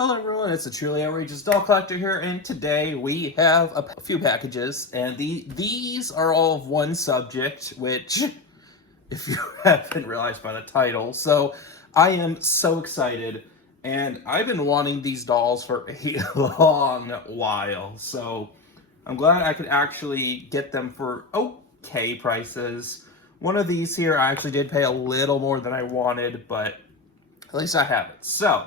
Hello everyone, it's a truly outrageous doll collector here, and today we have a few packages, and these are all of one subject, which, if you haven't realized by the title, so I am so excited, and I've been wanting these dolls for a long while, so I'm glad I could actually get them for okay prices. One of these here I actually did pay a little more than I wanted, but at least I have it. So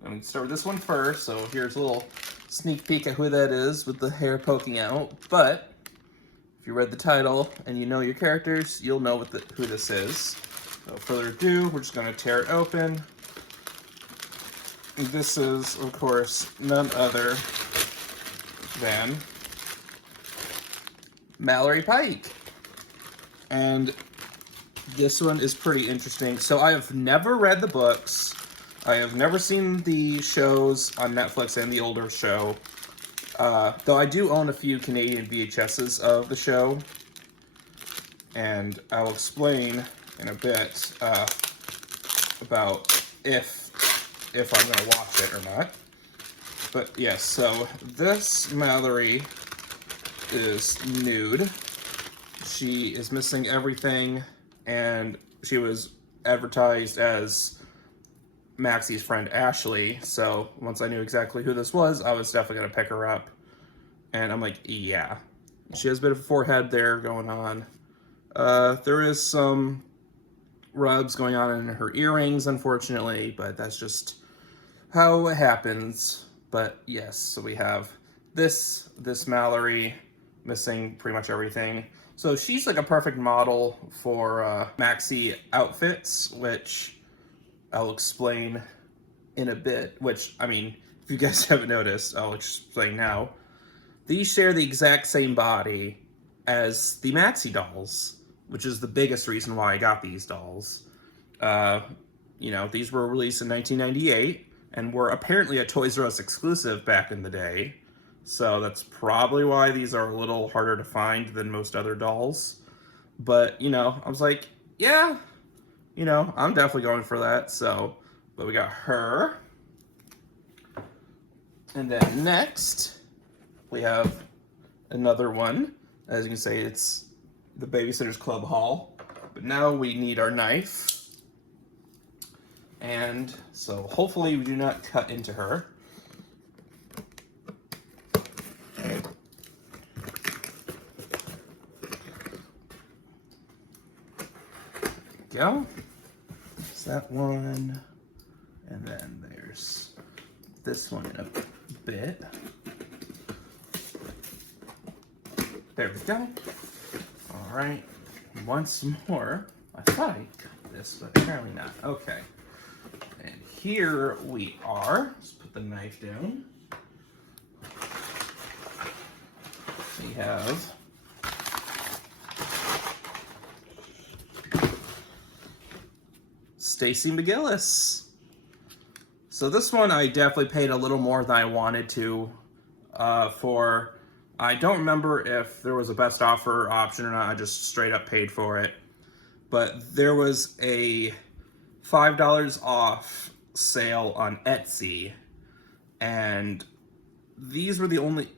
I'm going to start with this one first. So here's a little sneak peek at who that is with the hair poking out. But if you read the title and you know your characters, you'll know who this is. Without further ado, we're just going to tear it open. And this is, of course, none other than Mallory Pike. And this one is pretty interesting. So I have never read the books. I have never seen the shows on Netflix and the older show, though I do own a few Canadian VHSs of the show, and I'll explain in a bit about if I'm going to watch it or not. But yes, so this Mallory is nude. She is missing everything, and she was advertised as Maxie's friend Ashley, so once I knew exactly who this was, I was definitely going to pick her up. And I'm like, yeah. She has a bit of a forehead there going on. There is some rubs going on in her earrings, unfortunately, but that's just how it happens. But yes, so we have this Mallory missing pretty much everything. So she's like a perfect model for Maxie outfits, which I'll explain in a bit, which, I mean, if you guys haven't noticed, I'll explain now. These share the exact same body as the Maxie dolls, which is the biggest reason why I got these dolls. You know, these were released in 1998 and were apparently a Toys R Us exclusive back in the day. So that's probably why these are a little harder to find than most other dolls. But, you know, I was like, yeah, you know, I'm definitely going for that. So, but we got her. And then next, we have another one. As you can see, it's the Babysitters Club haul. But now we need our knife. And so hopefully we do not cut into her. Go. There's that one, and then there's this one in a bit. There we go. All right, once more. I thought I cut this, but apparently not. Okay, and here we are. Let's put the knife down. We have Stacy McGillis. So this one I definitely paid a little more than I wanted to for. I don't remember if there was a best offer option or not. I just straight up paid for it. But there was a $5 off sale on Etsy, and these were the only.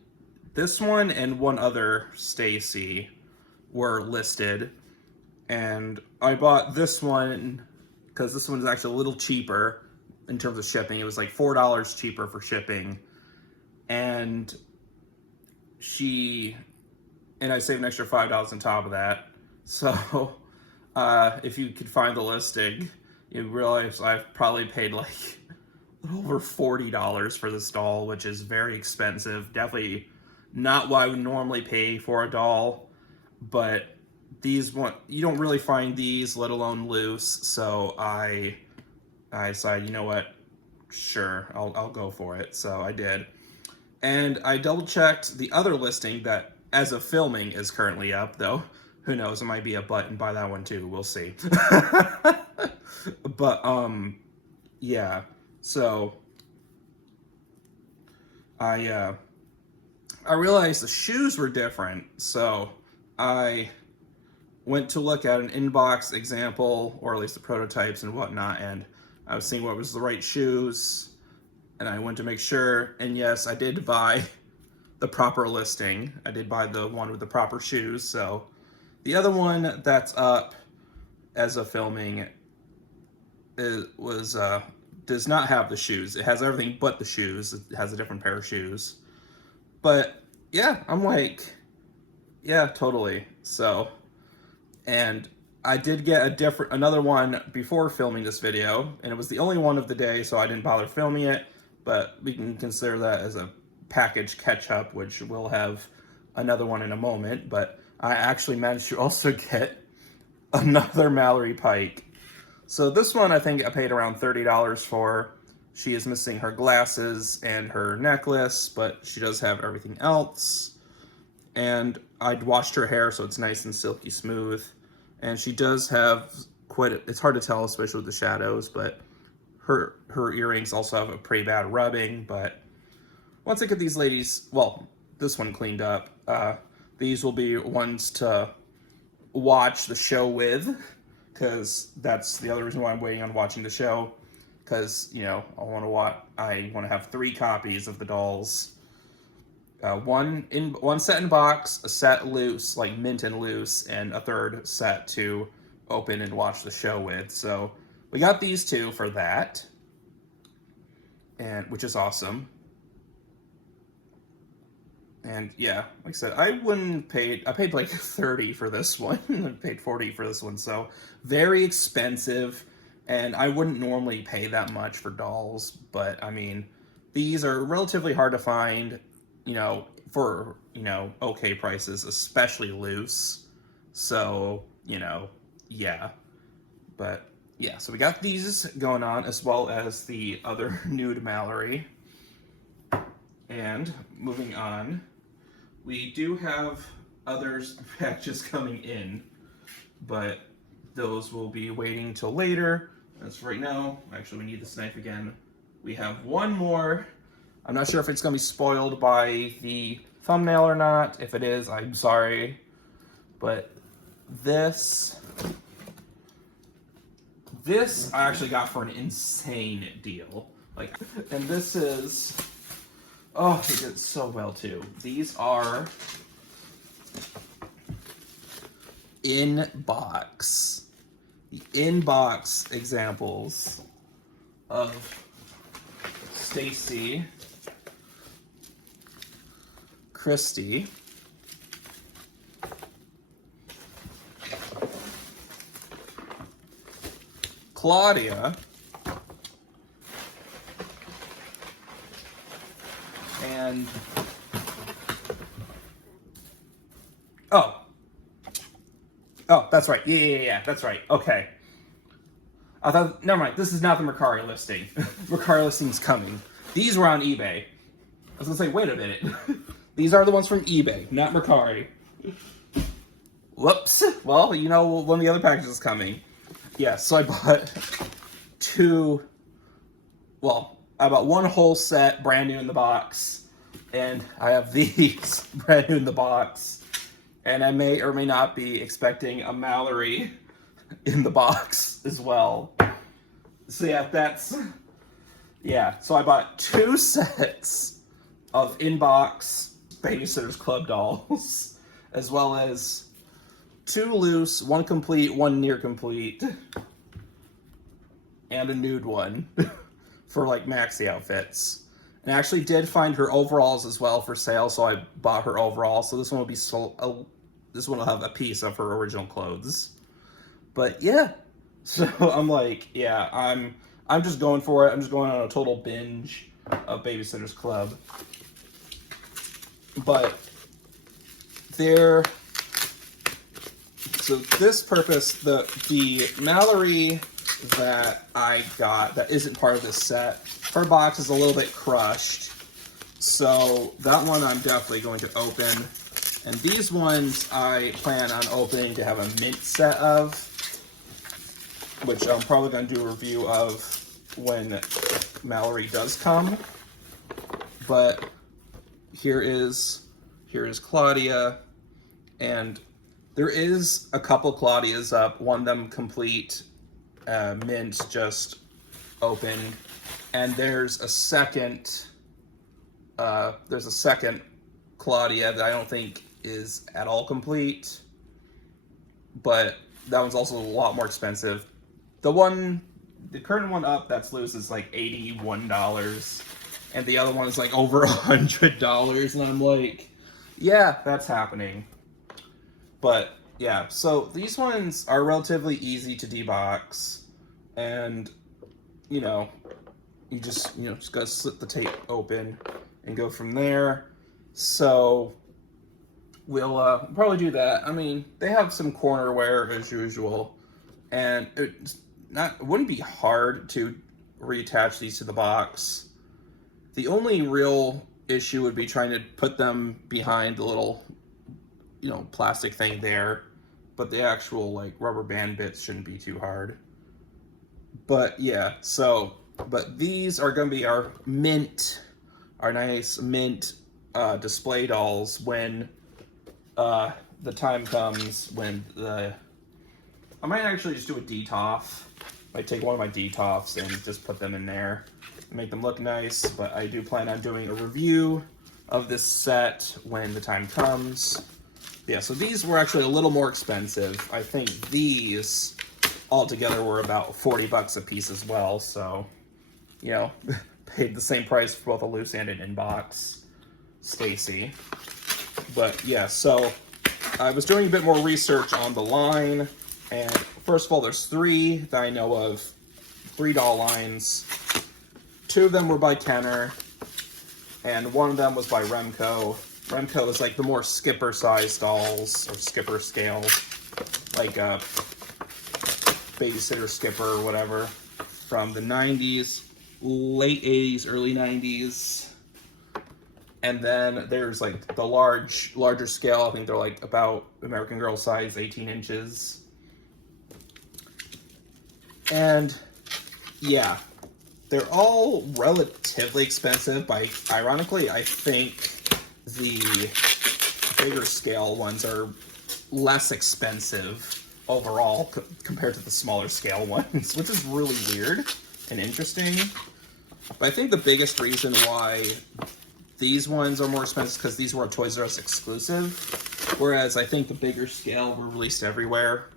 This one and one other Stacy were listed, and I bought this one because this one is actually a little cheaper in terms of shipping. It was like $4 cheaper for shipping. And I saved an extra $5 on top of that. So if you could find the listing, you realize I've probably paid like over $40 for this doll, which is very expensive. Definitely not what I would normally pay for a doll, but you don't really find these, let alone loose. So I decided, you know what, sure, I'll go for it. So I did, and I double checked the other listing that, as of filming, is currently up. Though who knows, it might be a button by that one too. We'll see. But yeah. So I realized the shoes were different. So I went to look at an inbox example, or at least the prototypes and whatnot, and I was seeing what was the right shoes. and I went to make sure, and yes, I did buy the proper listing. I did buy the one with the proper shoes, so the other one that's up as of filming does not have the shoes. It has everything but the shoes. It has a different pair of shoes. But yeah, I'm like, yeah, totally. So, and I did get another one before filming this video, and it was the only one of the day, so I didn't bother filming it, but we can consider that as a package catch-up, which we'll have another one in a moment. But I actually managed to also get another Mallory Pike. So this one I think I paid around $30 for. She is missing her glasses and her necklace, but she does have everything else. And I'd washed her hair, so it's nice and silky smooth. And she does have it's hard to tell, especially with the shadows, but her earrings also have a pretty bad rubbing. But once I get these ladies, well, this one cleaned up, these will be ones to watch the show with, because that's the other reason why I'm waiting on watching the show, because, you know, I want to have 3 copies of the dolls. One set in box, a set loose, like mint and loose, and a third set to open and watch the show with. So we got these 2 for that, and which is awesome. And yeah, like I said, I paid like 30 for this one. I paid 40 for this one, so very expensive. And I wouldn't normally pay that much for dolls, but I mean, these are relatively hard to find, you know, for, you know, okay prices, especially loose. So, you know, yeah. But yeah, so we got these going on, as well as the other nude Mallory. And moving on, we do have other packages coming in, but those will be waiting till later. As for right now, actually we need this knife again. We have one more. I'm not sure if it's going to be spoiled by the thumbnail or not. If it is, I'm sorry. But this I actually got for an insane deal. Like, and this is, oh, they did so well too. These are in-box. The in-box examples of Stacy, Crissy, Claudia, and oh, that's right. Yeah, that's right. Okay. I thought, never mind, this is not the Mercari listing. Mercari listing's coming. These were on eBay. I was gonna say, wait a minute. These are the ones from eBay, not Mercari. Whoops. Well, you know, one of the other packages is coming. Yeah, so I bought I bought one whole set, brand new in the box. And I have these brand new in the box. And I may or may not be expecting a Mallory in the box as well. So yeah, so I bought 2 sets of in-box Babysitters Club dolls, as well as 2 loose, 1 complete, 1 near complete, and a nude one for like Maxie outfits. And I actually did find her overalls as well for sale, so I bought her overalls. So this one will be sold. This one will have a piece of her original clothes. But yeah, so I'm like, yeah, I'm just going for it. I'm just going on a total binge of Babysitters Club. But so this purpose, the Mallory that I got that isn't part of this set, her box is a little bit crushed, so that one I'm definitely going to open. And these ones I plan on opening to have a mint set of, which I'm probably going to do a review of when Mallory does come. But here is Claudia, and there is a couple Claudias up, one of them complete, mint just open, And there's a second Claudia that I don't think is at all complete, but that one's also a lot more expensive. The current one up that's loose is like $81, and the other one is like over $100, and I'm like, yeah, that's happening. But yeah, so these ones are relatively easy to debox, and you just gotta slit the tape open and go from there. So we'll probably do that. I mean, they have some cornerware as usual, and it wouldn't be hard to reattach these to the box. The only real issue would be trying to put them behind the little plastic thing there, but the actual like rubber band bits shouldn't be too hard. But yeah, but these are going to be our nice mint display dolls when the time comes when I might actually just do a DTOF. Might take one of my DTOFs and just put them in there and make them look nice, but I do plan on doing a review of this set when the time comes. Yeah, so these were actually a little more expensive. I think these altogether were about $40 a piece as well, so paid the same price for both a loose and an inbox Stacy. But yeah, so I was doing a bit more research on the line, and first of all, there's 3 that I know of, 3 doll lines. 2 of them were by Kenner, and 1 of them was by Remco. Remco is like the more skipper size dolls, or skipper scale, like a Babysitter skipper or whatever, from the 90s, late 80s, early 90s. And then there's like the larger scale. I think they're like about American Girl size, 18 inches. And yeah, they're all relatively expensive, but ironically, I think the bigger scale ones are less expensive overall compared to the smaller scale ones, which is really weird and interesting. But I think the biggest reason why these ones are more expensive because these were a Toys R Us exclusive, whereas I think the bigger scale were released everywhere.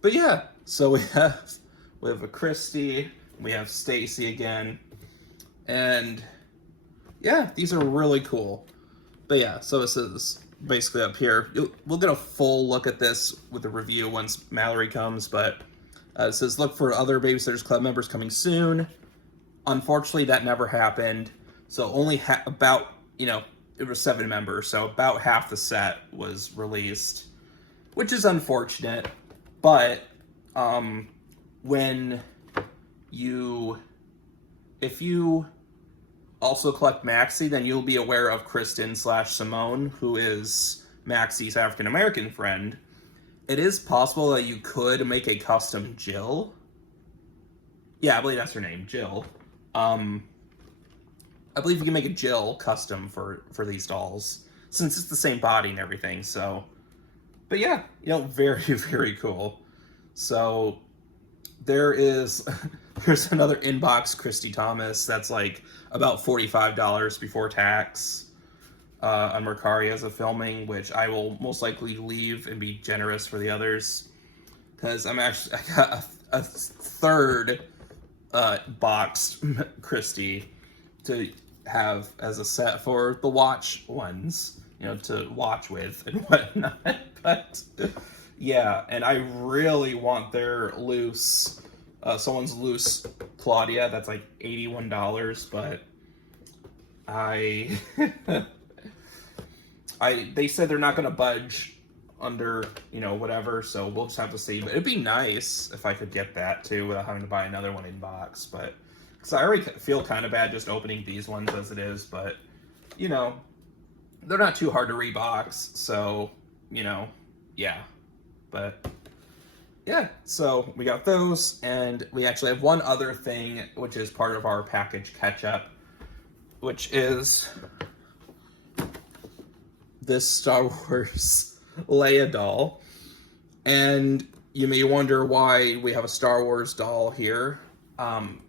But yeah, so we have a Crissy, we have Stacy again, and yeah, these are really cool. But yeah, so this is basically up here. We'll get a full look at this with the review once Mallory comes, but it says look for other Babysitters Club members coming soon. Unfortunately, that never happened. So only about, it was 7 members, so about half the set was released, which is unfortunate. But if you also collect Maxie, then you'll be aware of Kristen/Simone, who is Maxie's African-American friend. It is possible that you could make a custom Jill. Yeah, I believe that's her name, Jill. I believe you can make a Jill custom for these dolls, since it's the same body and everything, so. But yeah, very, very cool. So, there's another inbox Christy Thomas that's like about $45 before tax on Mercari as a filming, which I will most likely leave and be generous for the others, because I got a third boxed Christy to have as a set for the watch ones, to watch with and whatnot. But yeah, and I really want their loose, someone's loose Claudia that's like $81, but they said they're not gonna budge under, whatever, so we'll just have to see. But it'd be nice if I could get that too without having to buy another one in box, but because I already feel kind of bad just opening these ones as it is, but they're not too hard to rebox, so yeah. But yeah, so we got those, and we actually have one other thing which is part of our package catch-up, which is this Star Wars Leia doll. And you may wonder why we have a Star Wars doll here.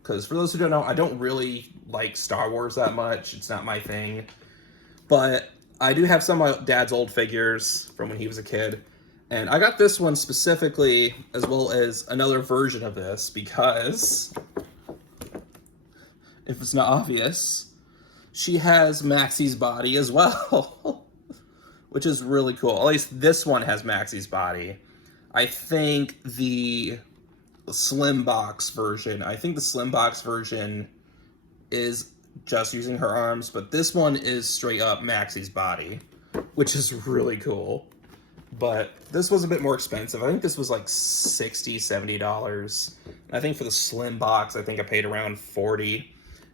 Because for those who don't know, I don't really like Star Wars that much. It's not my thing. But I do have some of my dad's old figures from when he was a kid. And I got this one specifically, as well as another version of this, because, if it's not obvious, she has Maxie's body as well. Which is really cool. At least this one has Maxie's body. I think the Slim Box version, is just using her arms, but this one is straight up Maxie's body, which is really cool. But this was a bit more expensive. I think this was like $60, $70. I think for the Slim Box, I think I paid around $40.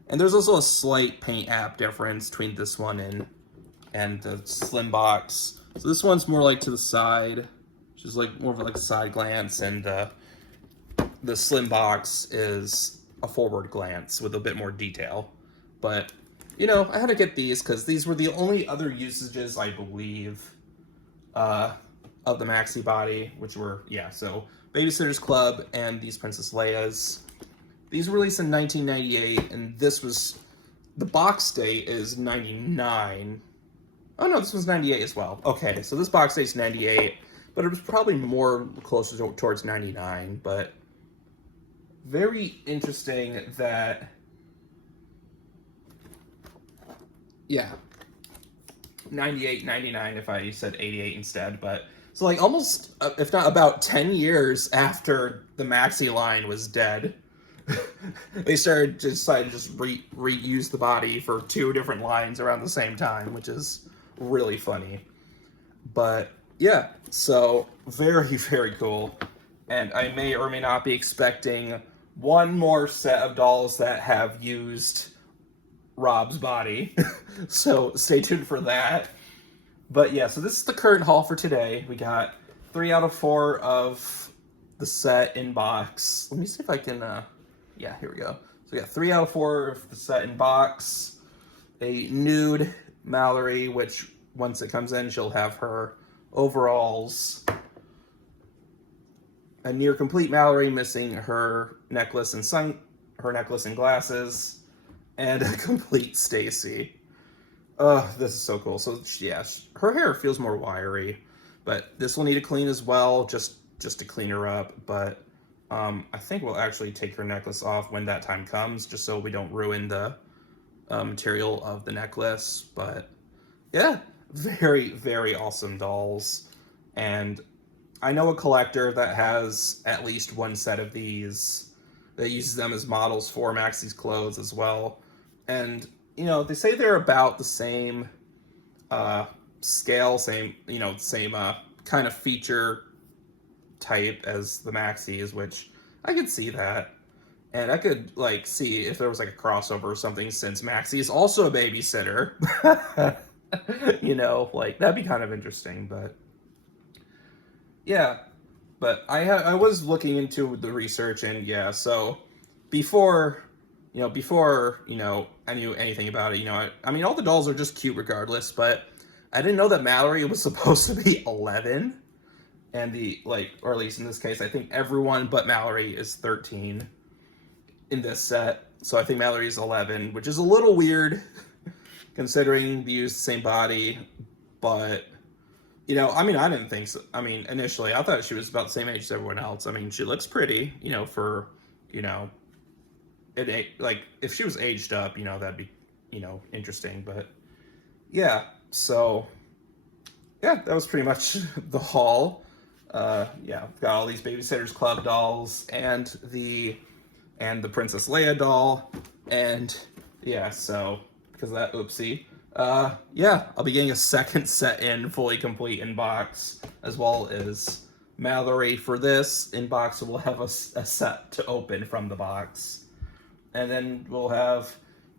And there's also a slight paint app difference between this one and the Slim Box. So this one's more like to the side, which is like more of like a side glance, and the Slim Box is a forward glance with a bit more detail. But, you know, I had to get these because these were the only other usages, I believe, of the Maxie body, which were, yeah, so Babysitters Club and these Princess Leia's. These were released in 1998, and this was, the box date is 99. Oh no, this was 98 as well. Okay, so this box date's 98, but it was probably more closer towards 99, but very interesting that, yeah, 98, 99 if I said 88 instead, but so like almost, if not about 10 years after the Maxie line was dead, they decided to just reuse the body for 2 different lines around the same time, which is really funny. But yeah, so very, very cool. And I may or may not be expecting one more set of dolls that have used Rob's body. So stay tuned for that. But yeah, so this is the current haul for today. We got 3 out of 4 of the set in box. Let me see if I can, yeah, here we go. So we got 3 out of 4 of the set in box. A nude Mallory, which once it comes in, she'll have her overalls. A near complete Mallory missing her necklace and glasses, and a complete Stacy. This is so cool. So yeah, her hair feels more wiry, but this will need to clean as well, just to clean her up. But I think we'll actually take her necklace off when that time comes, just so we don't ruin the material of the necklace. But yeah, very, very awesome dolls. And I know a collector that has at least one set of these that uses them as models for Maxie's clothes as well. And, you know, they say they're about the same scale, same kind of feature type as the Maxies, which I could see that. And I could, like, see if there was, like, a crossover or something, since Maxie is also a babysitter. You know, like, that'd be kind of interesting, but yeah. But I was looking into the research, and yeah, so before I knew anything about it, I mean, all the dolls are just cute regardless, but I didn't know that Mallory was supposed to be 11, and or at least in this case, I think everyone but Mallory is 13 in this set. So I think Mallory is 11, which is a little weird considering they use the same body, but I mean, I didn't think so. I mean, initially, I thought she was about the same age as everyone else. I mean, she looks pretty, for, like, if she was aged up, that'd be, interesting. But, yeah, so, yeah, that was pretty much the haul. Yeah, I've got all these Babysitters Club dolls and the Princess Leia doll. And, yeah, so, because of that, oopsie. Yeah, I'll be getting a second set in, fully complete in box, as well as Mallory for this in box. So we'll have a set to open from the box. And then we'll have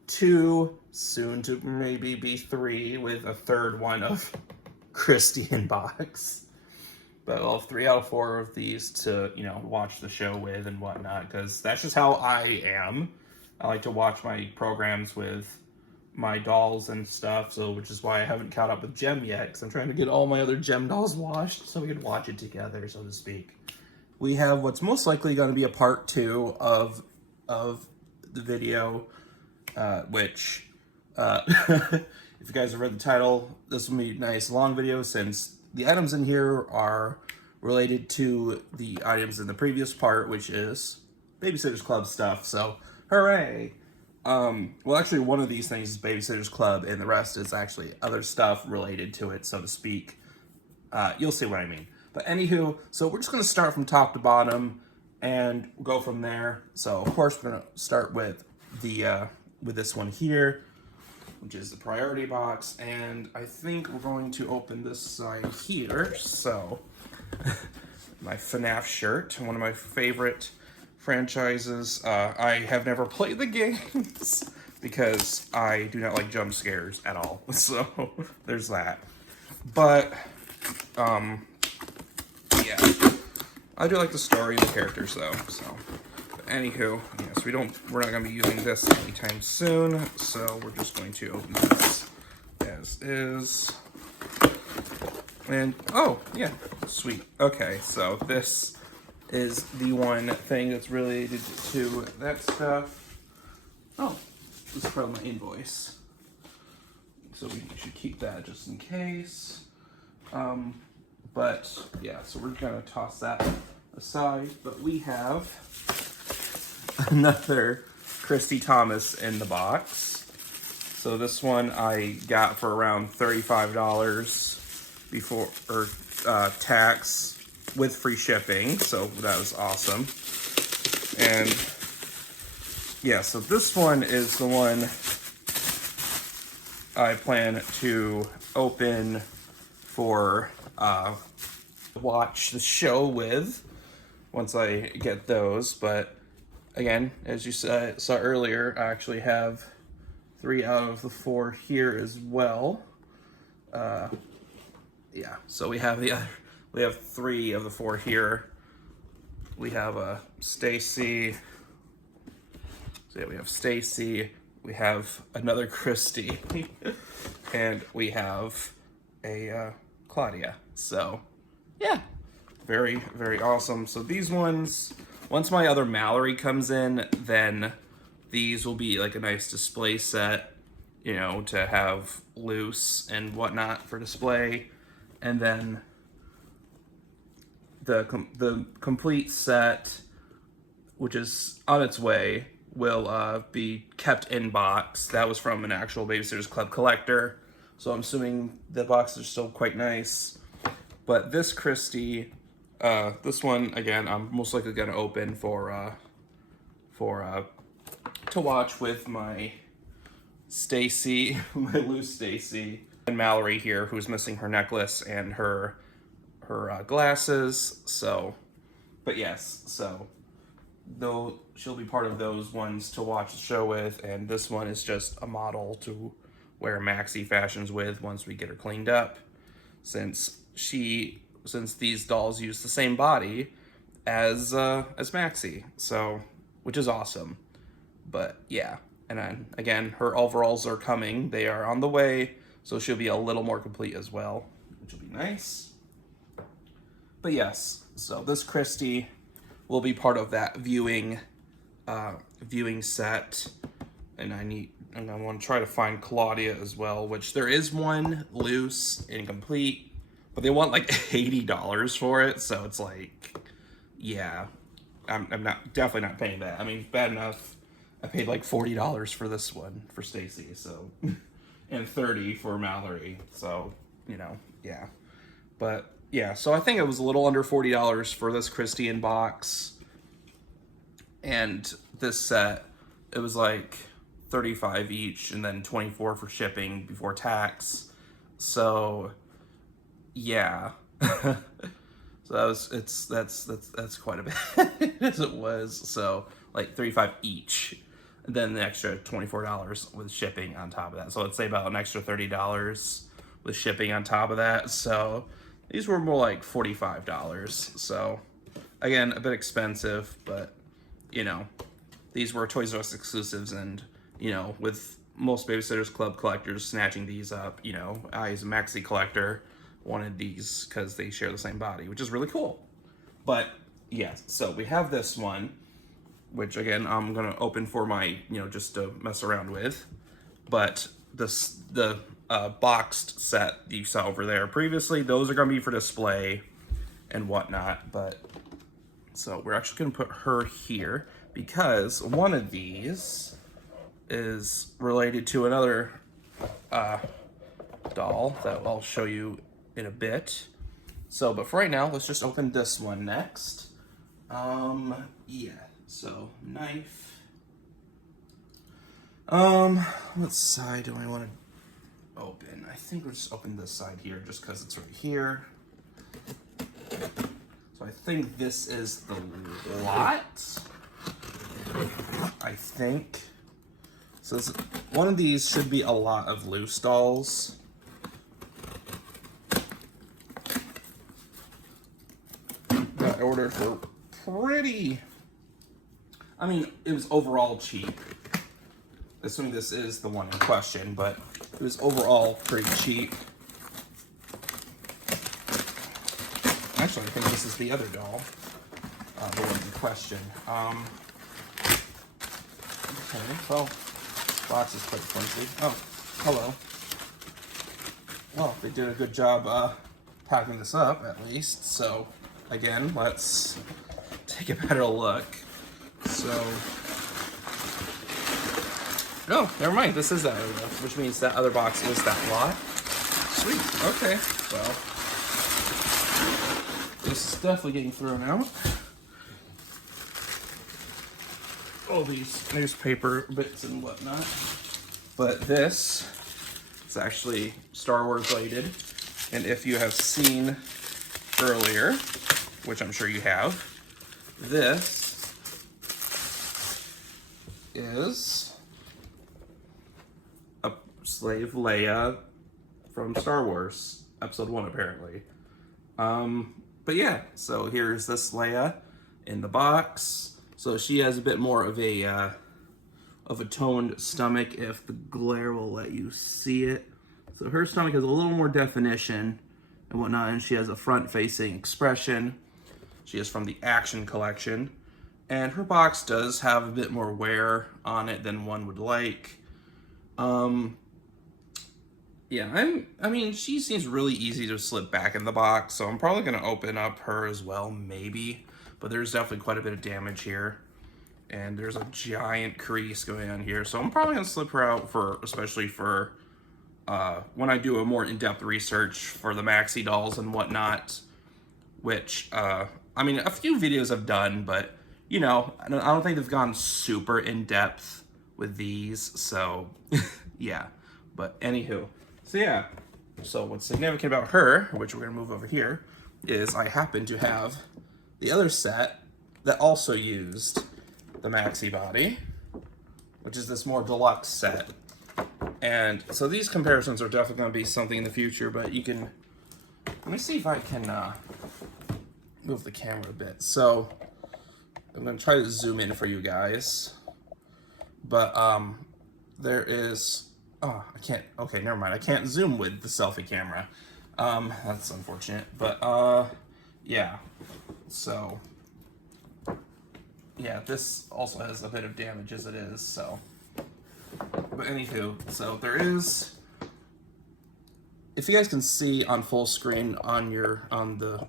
2, soon to maybe be 3, with a third one of Crissy in box. But I'll have 3 out of 4 of these to, watch the show with and whatnot, because that's just how I am. I like to watch my programs with my dolls and stuff, so which is why I haven't caught up with Gem yet, because I'm trying to get all my other Gem dolls watched so we can watch it together, so to speak. We have what's most likely going to be a part 2 of of the video, which, if you guys have read the title, this will be a nice long video since the items in here are related to the items in the previous part, which is Babysitters Club stuff, so hooray! Well, actually, one of these things is Babysitters Club, and the rest is actually other stuff related to it, so to speak. You'll see what I mean. But anywho, so we're just going to start from top to bottom and go from there. So, of course, we're going to start with the with this one here, which is the priority box, and I think we're going to open this side here. So, my FNAF shirt, one of my favorite franchises. I have never played the games because I do not like jump scares at all. So, there's that. But, yeah, I do like the story and the characters though. So, but anywho, yes, we're not gonna be using this anytime soon. So we're just going to open this as is. And oh yeah, sweet. Okay, so this is the one thing that's related to that stuff. Oh, this is probably my invoice. So we should keep that just in case. But yeah, so we're gonna toss that aside. But we have another Crissy Thomas in the box. So this one I got for around $35 before tax with free shipping. So that was awesome. And yeah, so this one is the one I plan to open for watch the show with once I get those. But again, as you saw earlier, I actually have 3 out of the 4 here as well. Yeah, so we have 3 of the 4 here. We have Stacy. So yeah, we have Stacy. We have another Christy, and we have a Claudia. So yeah, very, very awesome. So these ones, once my other Mallory comes in, then these will be like a nice display set, you know, to have loose and whatnot for display. And then the complete set, which is on its way, will be kept in box. That was from an actual Babysitters Club collector, so I'm assuming the boxes are still quite nice. But this Christy, this one again, I'm most likely gonna open for to watch with my Stacy, my loose Stacy, and Mallory here, who's missing her necklace and her glasses. So, but yes, so though she'll be part of those ones to watch the show with, and this one is just a model to wear Maxie fashions with once we get her cleaned up, since these dolls use the same body as Maxie, so, which is awesome. But yeah, and then again, her overalls are coming. They are on the way, so she'll be a little more complete as well, which will be nice. But yes, so this Christy will be part of that viewing set, and I want to try to find Claudia as well, which there is one loose and complete, but they want like $80 for it, so it's like, yeah, I'm definitely not paying that. I mean, bad enough I paid like $40 for this one for Stacy, so, and $30 for Mallory, so, you know, yeah. But yeah, so I think it was a little under $40 for this Christian box. And this set, it was like $35 each, and then $24 for shipping before tax. So yeah. So that's quite a bit as it was. So like $35 each. And then the extra $24 with shipping on top of that. So let's say about an extra $30 with shipping on top of that. So these were more like $45. So again, a bit expensive, but you know, these were Toys R Us exclusives, and you know, with most Babysitters Club collectors snatching these up, you know, I as a Maxie collector wanted these because they share the same body, which is really cool. But yeah, so we have this one, which again, I'm gonna open for my, just to mess around with. But the boxed set you saw over there previously, those are gonna be for display and whatnot. But so we're actually gonna put her here because one of these is related to another doll that I'll show you in a bit. So, but for right now, let's just open this one next. Yeah, so knife. What side do I want to open? I think we'll just open this side here just because it's right here. So I think this is the lot. I think. So one of these should be a lot of loose dolls. That I ordered for pretty, I mean, it was overall cheap. Assuming this is the one in question, but it was overall pretty cheap. Actually, I think this is the other doll, the one in question. Okay, well, box is quite flimsy. Oh, hello. Well, they did a good job packing this up, at least. So, again, let's take a better look. So, oh, never mind. This is that other one, which means that other box is that lot. Sweet. Okay. Well, this is definitely getting thrown out. All these newspaper bits and whatnot. But this is actually Star Wars related. And if you have seen earlier, which I'm sure you have, this is a slave Leia from Star Wars, Episode 1 apparently. But yeah, so here's this Leia in the box. So she has a bit more of a toned stomach, if the glare will let you see it. So her stomach has a little more definition and whatnot, and she has a front-facing expression. She is from the Action Collection, and her box does have a bit more wear on it than one would like. Yeah, I mean, she seems really easy to slip back in the box, so I'm probably gonna open up her as well, maybe. But there's definitely quite a bit of damage here. And there's a giant crease going on here. So I'm probably gonna slip her out especially for when I do a more in-depth research for the Maxie dolls and whatnot. Which, I mean, a few videos I've done, but, I don't think they've gone super in-depth with these. So, yeah. But anywho. So yeah. So what's significant about her, which we're gonna move over here, is I happen to have the other set that also used the Maxie body, which is this more deluxe set. And so these comparisons are definitely going to be something in the future, but you can, let me see if I can move the camera a bit. So I'm going to try to zoom in for you guys, but there is, oh, I can't, okay, never mind. I can't zoom with the selfie camera. That's unfortunate, but yeah, so yeah, this also has a bit of damage as it is, so. But anywho, so there is, if you guys can see on full screen on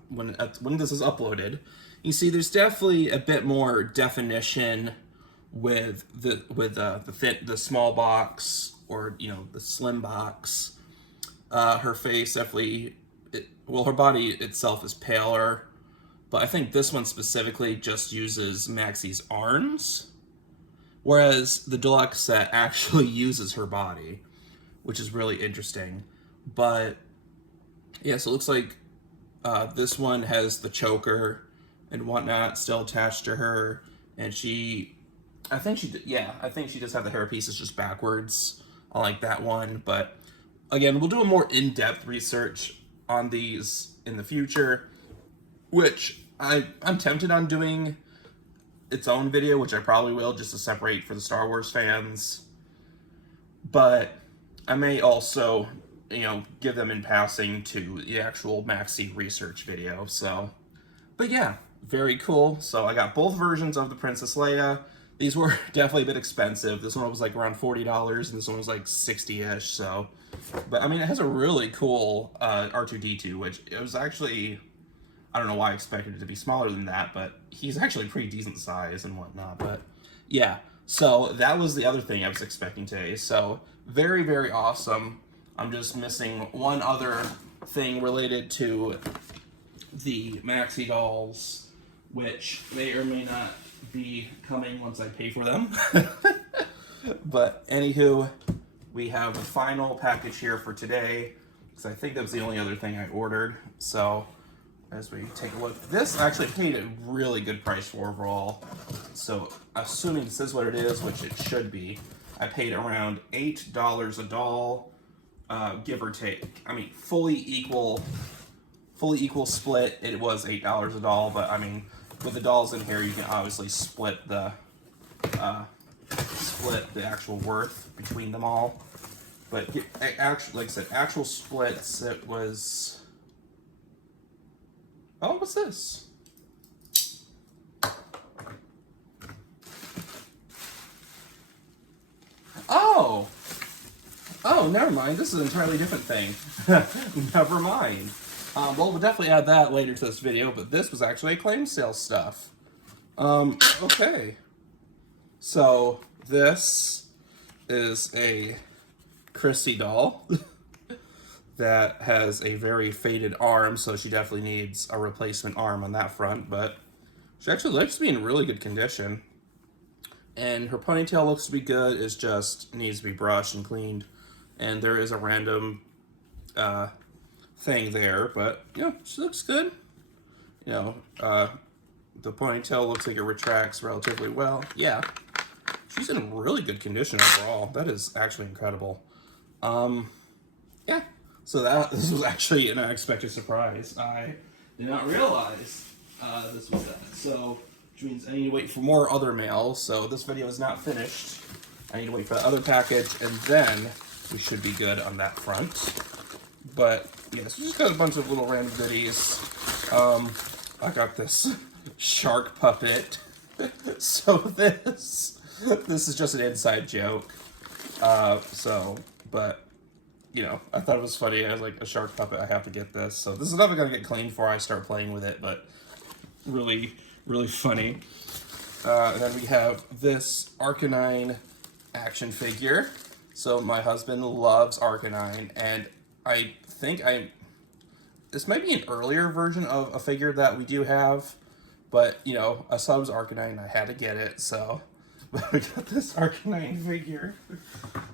when this is uploaded, you see there's definitely a bit more definition with the small box, or the slim box. Her face definitely, her body itself is paler. But I think this one specifically just uses Maxie's arms, whereas the deluxe set actually uses her body, which is really interesting. But yeah, so it looks like this one has the choker and whatnot still attached to her, and I think she does have the hair pieces just backwards, unlike that one. But again, we'll do a more in-depth research on these in the future, which I'm tempted on doing its own video, which I probably will, just to separate for the Star Wars fans. But I may also, give them in passing to the actual Maxie research video. So, but yeah, very cool. So I got both versions of the Princess Leia. these were definitely a bit expensive. This one was like around $40, and this one was like 60-ish. So, but I mean, it has a really cool R2-D2, which it was actually, I don't know why I expected it to be smaller than that, but he's actually pretty decent size and whatnot. But yeah, so that was the other thing I was expecting today. So very, very awesome. I'm just missing one other thing related to the Maxie dolls, which may or may not be coming once I pay for them. But anywho, we have the final package here for today, because I think that was the only other thing I ordered. So as we take a look, this I actually paid a really good price for overall. So assuming this is what it is, which it should be, I paid around $8 a doll, give or take. I mean, fully equal split, it was $8 a doll, but I mean, with the dolls in here, you can obviously split the actual worth between them all. But actually, like I said, actual splits, it was. Oh, what's this? Oh, never mind. This is an entirely different thing. Never mind. Well, we'll definitely add that later to this video, but this was actually claim sale stuff. Okay. So, this is a Crissy doll that has a very faded arm, so she definitely needs a replacement arm on that front, but she actually looks to be in really good condition. And her ponytail looks to be good, it just needs to be brushed and cleaned. And there is a random, thing there, but yeah, she looks good. You know, the ponytail looks like it retracts relatively well. Yeah, she's in really good condition overall. That is actually incredible. Yeah, so this was actually an unexpected surprise. I did not realize this was that. So, which means I need to wait for more other mail. So this video is not finished. I need to wait for the other package, and then we should be good on that front. But yes, we just got a bunch of little random goodies. I got this shark puppet. So this is just an inside joke. But you know, I thought it was funny. I was like, a shark puppet, I have to get this. So this is never gonna get claimed before I start playing with it, but really, really funny. And then we have this Arcanine action figure. So my husband loves Arcanine, and I think this might be an earlier version of a figure that we do have, but you know, I saw it was Arcanine, I had to get it, so we got this Arcanine figure.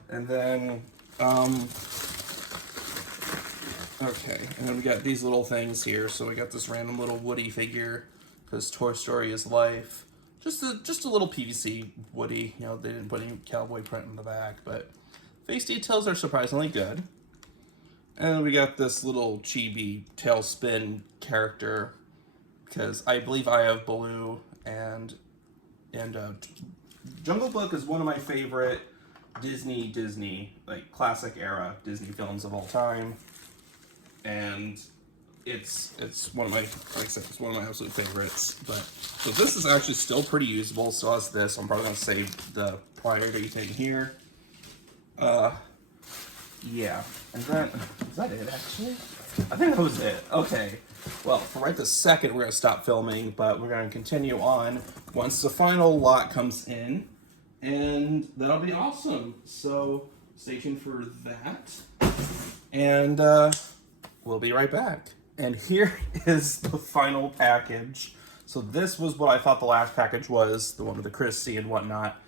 And then, okay, and then we got these little things here. So we got this random little Woody figure, because Toy Story is life. Just a little PVC Woody, you know, they didn't put any cowboy print in the back, but face details are surprisingly good. And we got this little chibi tailspin character, because I believe I have Baloo, and Jungle Book is one of my favorite Disney, like classic era Disney films of all time. And it's one of my, like I said, it's one of my absolute favorites. But so this is actually still pretty usable. Still has this. I'm probably gonna save the priority thing here. Yeah, and then, is that it actually? I think that was it. Okay, well, for right this second, we're gonna stop filming, but we're gonna continue on once the final lot comes in, and that'll be awesome. So stay tuned for that, and we'll be right back. And here is the final package. So this was what I thought the last package was, the one with the Crissy and whatnot.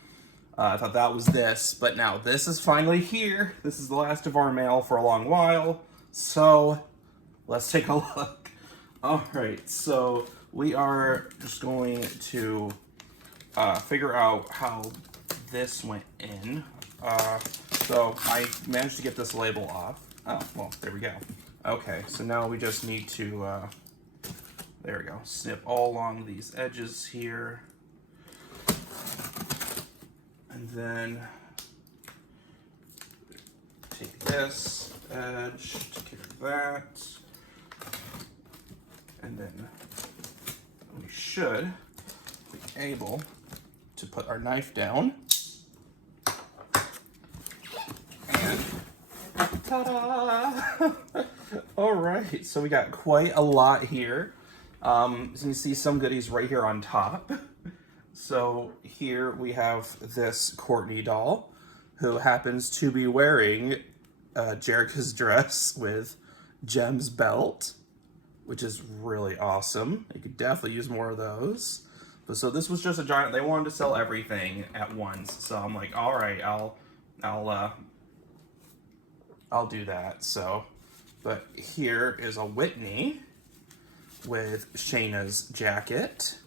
I thought that was this, but now this is finally here. This is the last of our mail for a long while. So let's take a look. All right, so we are just going to figure out how this went in. So I managed to get this label off. Oh, well, there we go. Okay, so now we just need to, there we go, snip all along these edges here. And then take this edge, take care of that. And then we should be able to put our knife down. And ta-da! All right, so we got quite a lot here. So you can see some goodies right here on top. So here we have this Courtney doll who happens to be wearing Jerica's dress with Jem's belt, which is really awesome. You could definitely use more of those. But so this was just a giant, they wanted to sell everything at once. So I'm like, all right, I'll do that. So, but here is a Whitney with Shayna's jacket.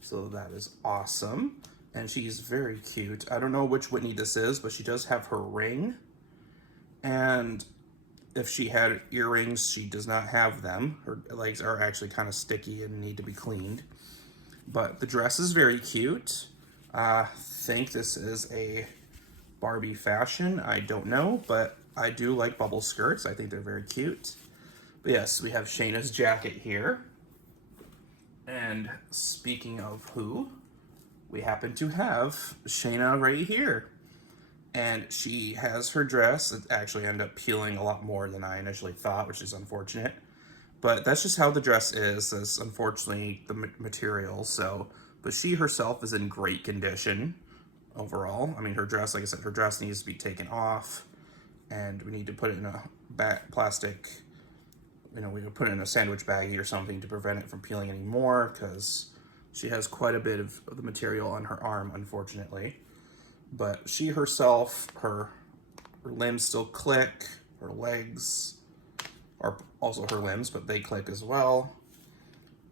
So that is awesome. And she's very cute. I don't know which Whitney this is, but she does have her ring. And if she had earrings, she does not have them. Her legs are actually kind of sticky and need to be cleaned. But the dress is very cute. I think this is a Barbie fashion. I don't know, but I do like bubble skirts. I think they're very cute. But yes, we have Shayna's jacket here. And speaking of who, we happen to have Shayna right here. And she has her dress. It actually ended up peeling a lot more than I initially thought, which is unfortunate. But that's just how the dress is. That's unfortunately the material. So, but she herself is in great condition overall. I mean, her dress, like I said, her dress needs to be taken off. And we need to put it in a plastic, we would put it in a sandwich baggie or something to prevent it from peeling anymore, because she has quite a bit of the material on her arm, unfortunately. But she herself, her limbs still click, her legs are also her limbs, but they click as well.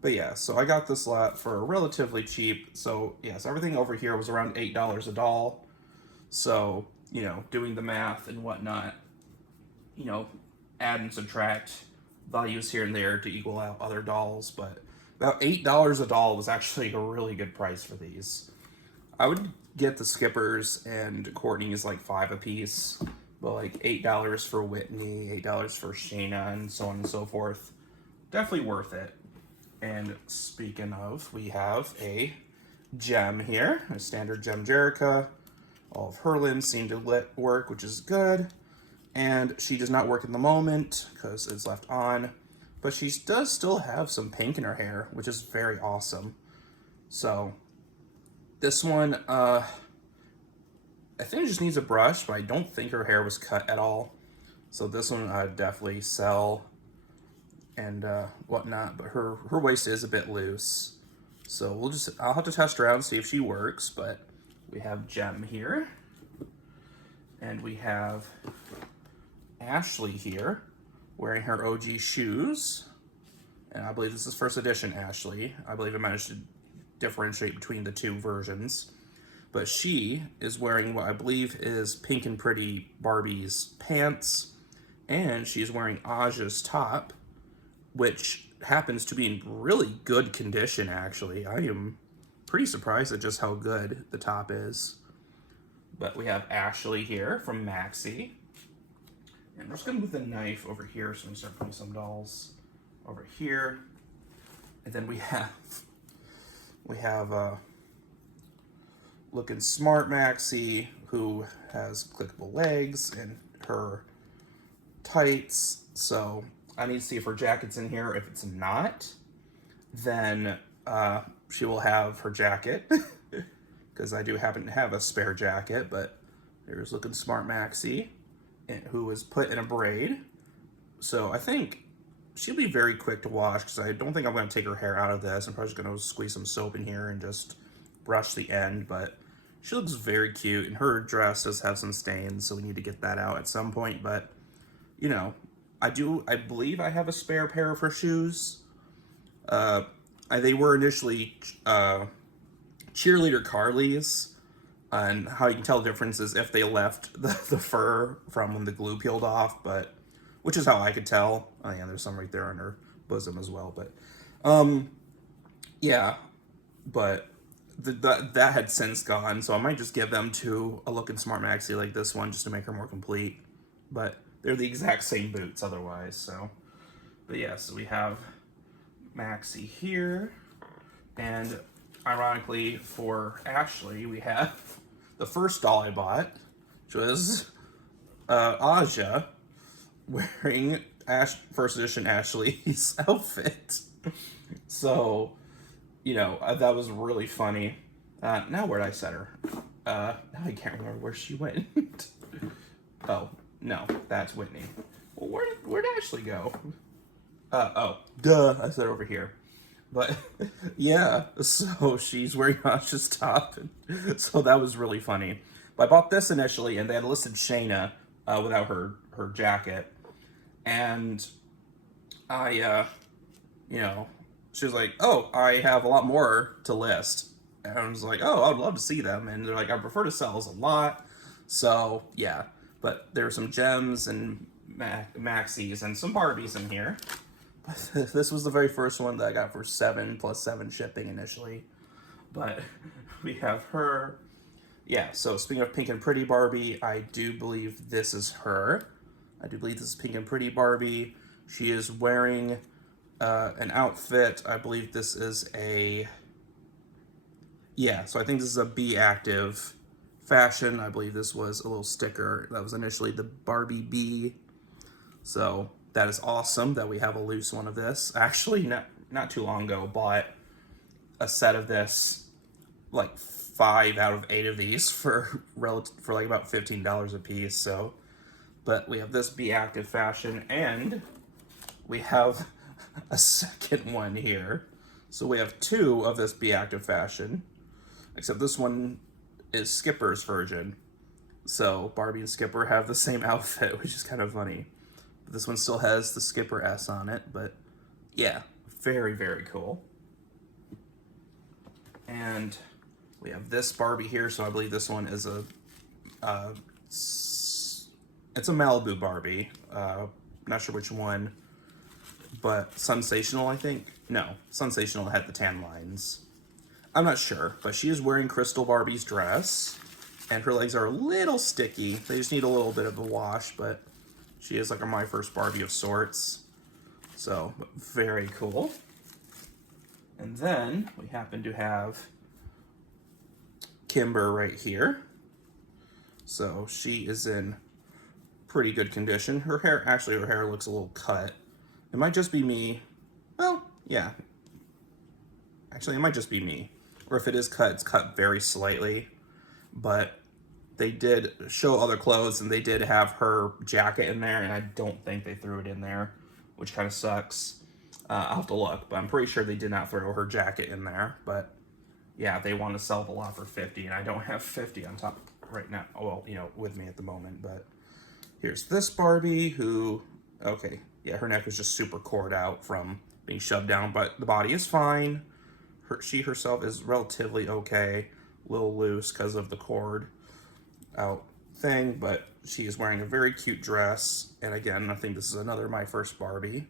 But yeah, so I got this lot for relatively cheap. So yes, everything over here was around $8 a doll. So, doing the math and whatnot, add and subtract values here and there to equal out other dolls, but about $8 a doll was actually a really good price for these. I would get the Skippers and Courtney's like $5 a piece, but like $8 for Whitney, $8 for Shayna, and so on and so forth. Definitely worth it. And speaking of, we have a Jem here, a standard Jem Jerica. All of her limbs seem to work, which is good. And she does not work in the moment because it's left on, but she does still have some pink in her hair, which is very awesome. So this one, I think it just needs a brush, but I don't think her hair was cut at all. So this one I'd definitely sell and whatnot, but her waist is a bit loose. So I'll have to test her out and see if she works, but we have Jem here. And we have Ashley here wearing her OG shoes. And I believe this is first edition Ashley. I believe I managed to differentiate between the two versions. But she is wearing what I believe is Pink and Pretty Barbie's pants. And she's wearing Aja's top, which happens to be in really good condition, actually. I am pretty surprised at just how good the top is. But we have Ashley here from Maxie. And we're just going to move the knife over here so we start putting some dolls over here. And then we have looking smart Maxie, who has clickable legs and her tights. So I need to see if her jacket's in here. If it's not, then she will have her jacket. Because I do happen to have a spare jacket, but there's looking smart Maxie, who was put in a braid. So I think she'll be very quick to wash, because I don't think I'm going to take her hair out of this. I'm probably just going to squeeze some soap in here and just brush the end, but she looks very cute, and her dress does have some stains, so we need to get that out at some point. But, I believe I have a spare pair of her shoes. They were initially cheerleader Carly's, and how you can tell the difference is if they left the fur from when the glue peeled off, but which is how I could tell. Oh yeah, there's some right there on her bosom as well, but yeah, but that had since gone, so I might just give them to a looking smart Maxie like this one just to make her more complete, but they're the exact same boots otherwise. So, but yeah, so we have Maxie here, and ironically, for Ashley, we have the first doll I bought, which was Aja wearing first edition Ashley's outfit. So, you know, that was really funny. Now where'd I set her? Now I can't remember where she went. Oh, no, that's Whitney. Well, where'd Ashley go? Oh, duh, I set her over here. But, yeah, so she's wearing Asha's top, and so that was really funny. But I bought this initially, and they had listed Shayna without her jacket. And I, you know, she was like, oh, I have a lot more to list. And I was like, oh, I'd love to see them. And they're like, I prefer to sell a lot. So, yeah. But there were some gems and Maxies and some Barbies in here. But this was the very first one that I got for 7 + 7 shipping initially. But we have her. Yeah, so speaking of Pink and Pretty Barbie, I do believe this is her. I do believe this is Pink and Pretty Barbie. She is wearing an outfit. I believe this is a... Yeah, so I think this is a Be Active fashion. I believe this was a little sticker that was initially the Barbie Bee. So that is awesome that we have a loose one of this. Actually, not too long ago, bought a set of this, like 5 out of 8 of these for like about $15 a piece. So, but we have this Be Active fashion, and we have a second one here. So we have 2 of this Be Active fashion, except this one is Skipper's version. So Barbie and Skipper have the same outfit, which is kind of funny. But this one still has the Skipper S on it, but yeah, very, very cool. And we have this Barbie here, so I believe this one is it's a Malibu Barbie. Not sure which one, but Sensational, I think. No, Sensational had the tan lines. I'm not sure, but she is wearing Crystal Barbie's dress, and her legs are a little sticky. They just need a little bit of a wash, but she is like a My First Barbie of sorts. So, very cool. And then we happen to have Kimber right here. So she is in pretty good condition. Her hair looks a little cut. It might just be me. Well, yeah. Actually, it might just be me. Or if it is cut, it's cut very slightly. But they did show other clothes, and they did have her jacket in there, and I don't think they threw it in there, which kind of sucks. I'll have to look, but I'm pretty sure they did not throw her jacket in there. But yeah, they want to sell the lot for 50, and I don't have 50 on top right now. Well, you know, with me at the moment. But here's this Barbie who, okay, yeah, her neck is just super cored out from being shoved down, but the body is fine. She herself is relatively okay, a little loose because of the cord out thing, but she is wearing a very cute dress. And again, I think this is another My First Barbie.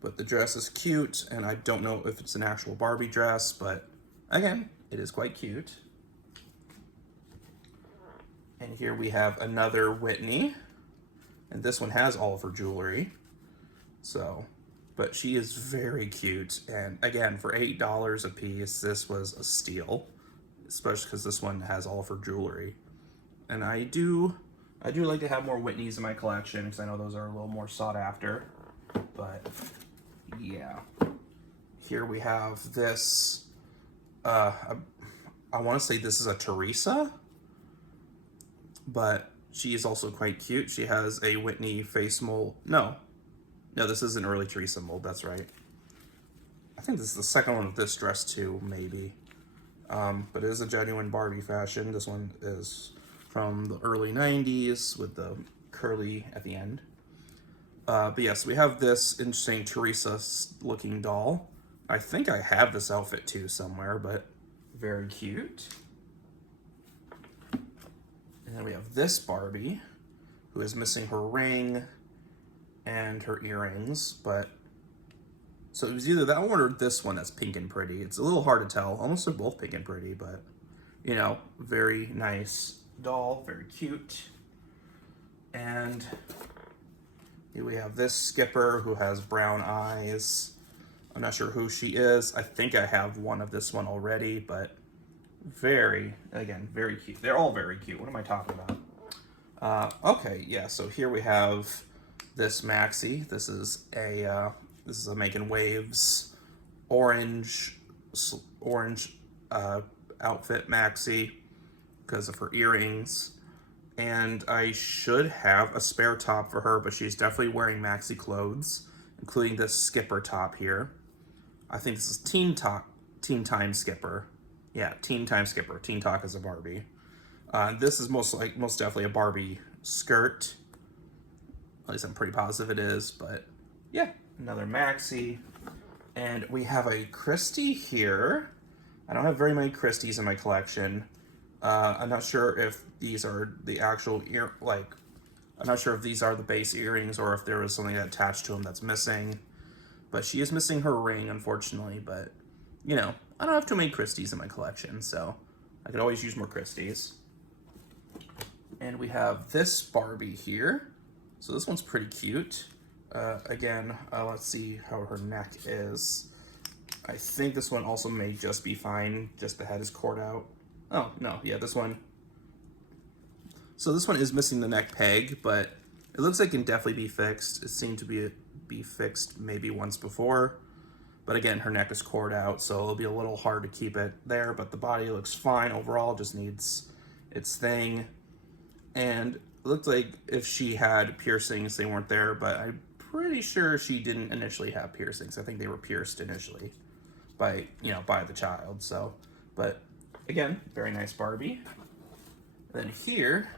But the dress is cute, and I don't know if it's an actual Barbie dress, but again, it is quite cute. And here we have another Whitney, and this one has all of her jewelry. So, but she is very cute, and again, for $8 a piece, this was a steal, especially because this one has all of her jewelry. And I do like to have more Whitneys in my collection, because I know those are a little more sought after. But yeah, here we have this, I want to say this is a Teresa, but she is also quite cute. She has a Whitney face mold. No, this is an early Teresa mold, that's right. I think this is the second one of this dress too, maybe. But it is a genuine Barbie fashion. This one is from the early 90s with the curly at the end. But yes, we have this interesting Teresa-looking doll. I think I have this outfit too somewhere, but very cute. And then we have this Barbie, who is missing her ring and her earrings, but so it was either that one or this one that's Pink and Pretty. It's a little hard to tell. Almost they're both Pink and Pretty, but you know, very nice doll, very cute. And here we have this Skipper who has brown eyes. I'm not sure who she is. I think I have one of this one already, but very, again, very cute. They're all very cute. What am I talking about? Okay, yeah, so here we have this Maxie. This is a Making Waves orange outfit Maxie because of her earrings. And I should have a spare top for her, but she's definitely wearing Maxie clothes, including this skipper top here. I think this is Teen Time Skipper. Yeah, Teen Time Skipper. Teen Talk is a Barbie. This is most definitely a Barbie skirt. At least I'm pretty positive it is, but yeah, another Maxie. And we have a Crissy here. I don't have very many Christies in my collection. I'm not sure if these are the actual I'm not sure if these are the base earrings or if there was something attached to them that's missing. But she is missing her ring, unfortunately. But, you know, I don't have too many Christies in my collection, so I could always use more Christies. And we have this Barbie here. So this one's pretty cute. Again, let's see how her neck is. I think this one also may just be fine, just the head is cored out. Oh, no, yeah, this one. So this one is missing the neck peg, but it looks like it can definitely be fixed. It seemed to be fixed maybe once before. But again, her neck is cored out, so it'll be a little hard to keep it there, but the body looks fine overall, just needs its thing. And it looked like if she had piercings, they weren't there, but I'm pretty sure she didn't initially have piercings. I think they were pierced initially by the child, so. But again, very nice Barbie. Then here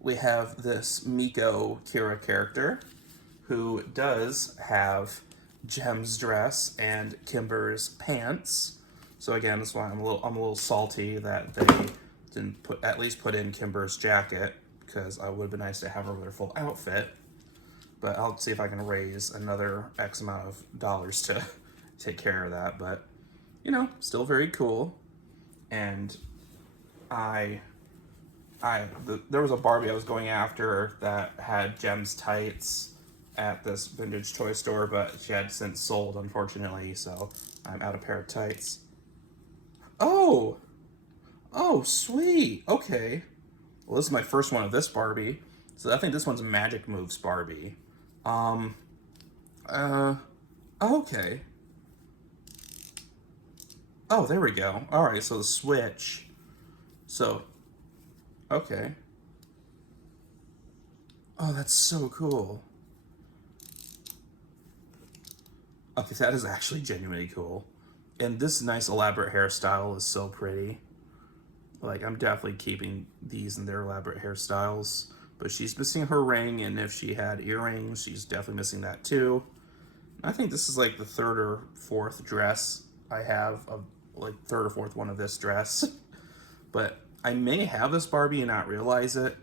we have this Miko Kira character who does have Jem's dress and Kimber's pants. So again, that's why I'm a little salty that they didn't at least put in Kimber's jacket, because it would have been nice to have her with her full outfit. But I'll see if I can raise another X amount of dollars to take care of that. But, you know, still very cool. And there was a Barbie I was going after that had Jem's tights at this vintage toy store, but she had since sold, unfortunately, so I'm out of pair of tights. Oh, sweet. Okay. Well, this is my first one of this Barbie, so I think this one's Magic Moves Barbie. Okay. Oh, there we go. All right, so the switch. So, okay. Oh, that's so cool. Okay, that is actually genuinely cool. And this nice elaborate hairstyle is so pretty. Like, I'm definitely keeping these in their elaborate hairstyles. But she's missing her ring, and if she had earrings, she's definitely missing that too. I think this is like the third or fourth dress I have, third or fourth one of this dress. But I may have this Barbie and not realize it,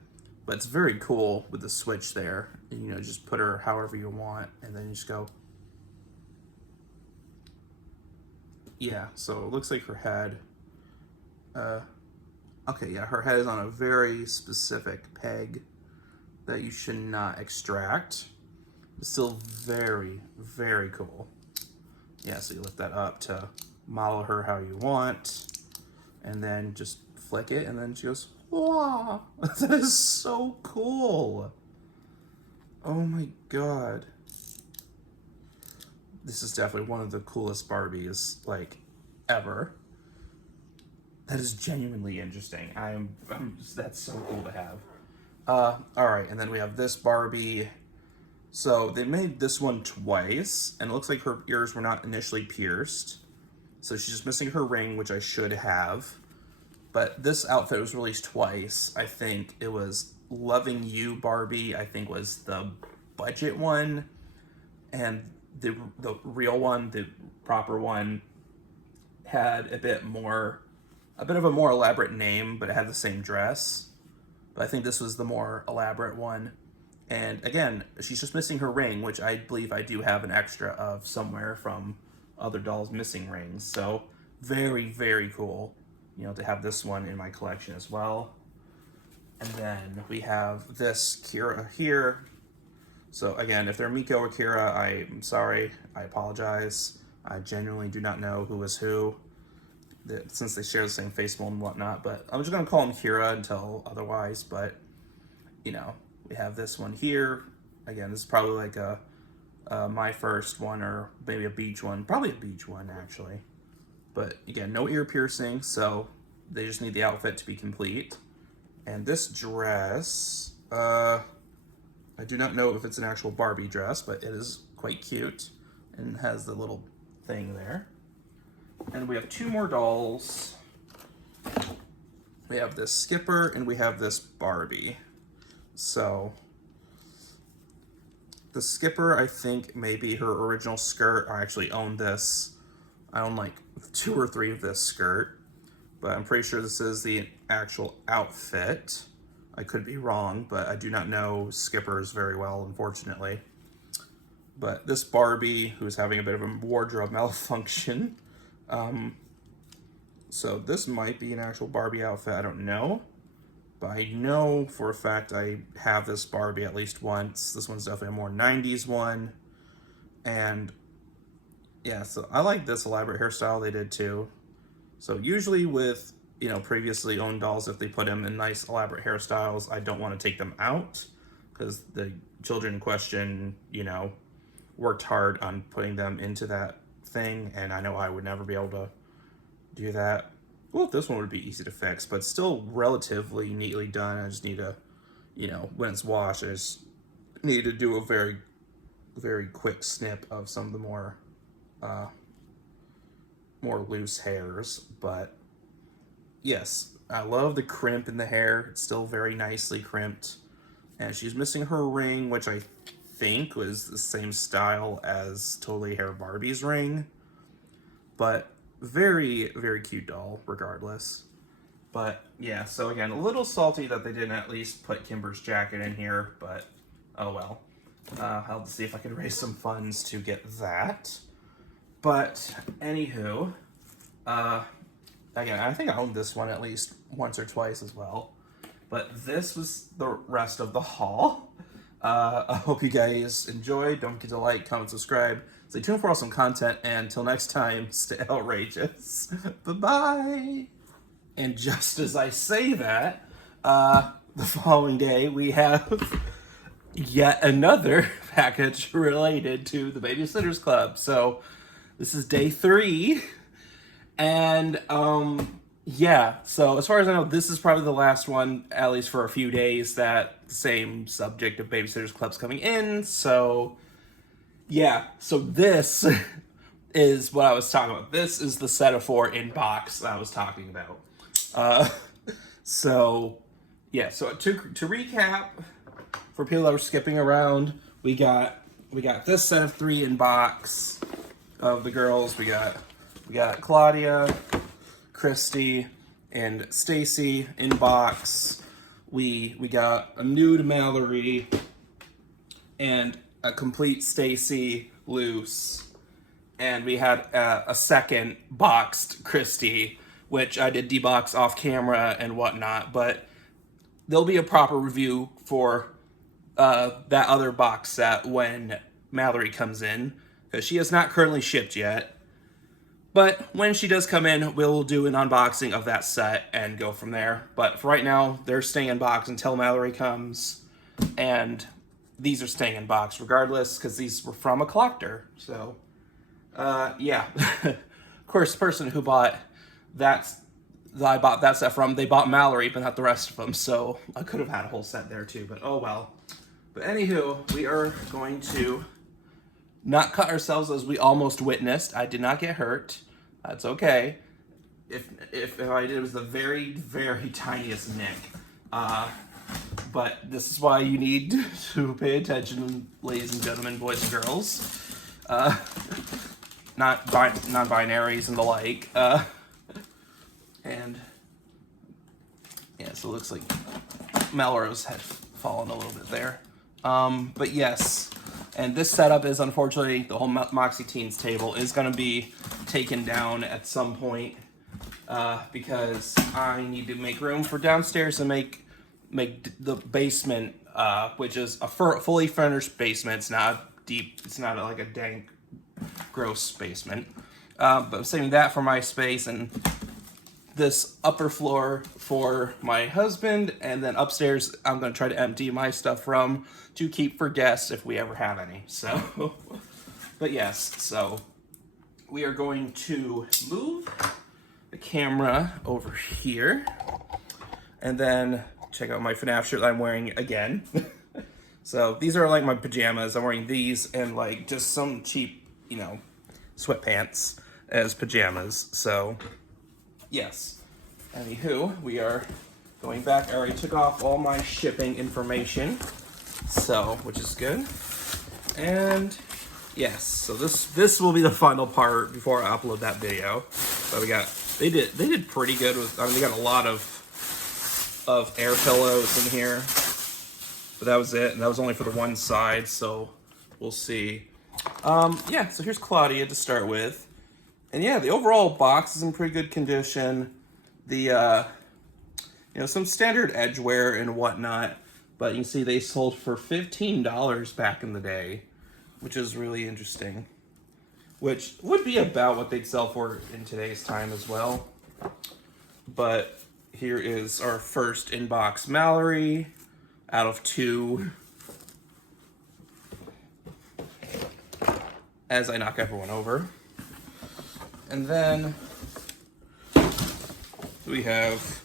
but it's very cool with the switch there. And, you know, just put her however you want, and then you just go. Yeah, so it looks like her head, okay, yeah, her head is on a very specific peg that you should not extract. It's still very, very cool. Yeah, so you lift that up to model her how you want, and then just flick it, and then she goes, wow, that is so cool. Oh my God. This is definitely one of the coolest Barbies, like, ever. That is genuinely interesting. That's so cool to have. All right, and then we have this Barbie. So they made this one twice, and it looks like her ears were not initially pierced. So she's just missing her ring, which I should have. But this outfit was released twice. I think it was Loving You Barbie, I think was the budget one. And the real one, the proper one, had a bit of a more elaborate name, but it had the same dress. But I think this was the more elaborate one. And again, she's just missing her ring, which I believe I do have an extra of somewhere from other dolls missing rings. So very, very cool, you know, to have this one in my collection as well. And then we have this Kira here. So again, if they're Miko or Kira, I'm sorry, I apologize. I genuinely do not know who is who, since they share the same face mold and whatnot, but I'm just going to call him Kira until otherwise. But, you know, we have this one here. Again, this is probably like a my first one, or maybe a beach one. Probably a beach one, actually. But, again, no ear piercing, so they just need the outfit to be complete. And this dress, I do not know if it's an actual Barbie dress, but it is quite cute and has the little thing there. And we have two more dolls. We have this Skipper and we have this Barbie. So the Skipper, I think, may be her original skirt. I actually own this. I own like 2 or 3 of this skirt, but I'm pretty sure this is the actual outfit. I could be wrong, but I do not know Skippers very well, unfortunately. But this Barbie, who's having a bit of a wardrobe malfunction. So this might be an actual Barbie outfit, I don't know. But I know for a fact I have this Barbie at least once. This one's definitely a more 90s one. And yeah, so I like this elaborate hairstyle they did too. So usually with, you know, previously owned dolls, if they put them in nice elaborate hairstyles, I don't want to take them out because the children in question, you know, worked hard on putting them into that thing, and I know I would never be able to do that. Well, this one would be easy to fix, but still relatively neatly done. I just need to, you know, when it's washed, I just need to do a very, very quick snip of some of the more loose hairs. But yes, I love the crimp in the hair. It's still very nicely crimped, and she's missing her ring, which I think was the same style as Totally Hair Barbie's ring, but very, very cute doll regardless. But yeah, so again, a little salty that they didn't at least put Kimber's jacket in here, but oh well. I'll have to see if I can raise some funds to get that. But anywho, again, I think I owned this one at least once or twice as well. But this was the rest of the haul. I hope you guys enjoyed. Don't forget to like, comment, subscribe. Stay tuned for awesome content. And until next time, stay outrageous. Bye-bye. And just as I say that, the following day, we have yet another package related to the Babysitters Club. So this is day 3. And, yeah, so as far as I know, this is probably the last one, at least for a few days, that same subject of Babysitters Club's coming in. So, yeah, so this is what I was talking about. This is the set of 4 in box I was talking about. So, yeah, so to recap, for people that were skipping around, we got this set of 3 in box of the girls. We got Claudia, Crissy, and Stacy in box. We got a nude Mallory and a complete Stacy loose, and we had a second boxed Crissy, which I did debox off camera and whatnot. But there'll be a proper review for that other box set when Mallory comes in, because she is not currently shipped yet. But when she does come in, we'll do an unboxing of that set and go from there. But for right now, they're staying in box until Mallory comes. And these are staying in box regardless, because these were from a collector. So, yeah. Of course, the person who bought that I bought that set from, they bought Mallory, but not the rest of them. So I could have had a whole set there too, but oh well. But anywho, we are going to not cut ourselves as we almost witnessed. I did not get hurt. That's okay. If I did, it was the very, very tiniest nick. But this is why you need to pay attention, ladies and gentlemen, boys and girls. Non-binaries and the like. And yeah, so it looks like Melrose had fallen a little bit there. But yes. And this setup is, unfortunately, the whole Maxie Teens table is going to be taken down at some point, because I need to make room for downstairs and make the basement, which is a fully furnished basement. It's not deep. It's not like a dank, gross basement. But I'm saving that for my space, and this upper floor for my husband, and then upstairs I'm going to try to empty my stuff from to keep for guests if we ever have any. So, but yes, so we are going to move the camera over here, and then check out my FNAF shirt that I'm wearing again. So these are like my pajamas. I'm wearing these and like just some cheap, you know, sweatpants as pajamas. So yes. Anywho, we are going back. I already took off all my shipping information, so which is good. And yes, so this will be the final part before I upload that video. So they did pretty good with. I mean, they got a lot of air pillows in here, but that was it, and that was only for the one side. So we'll see. Yeah. So here's Claudia to start with, and yeah, the overall box is in pretty good condition. The you know, some standard edgeware and whatnot, but you can see they sold for $15 back in the day, which is really interesting. Which would be about what they'd sell for in today's time as well. But here is our first in-box Mallory out of 2. As I knock everyone over. And then we have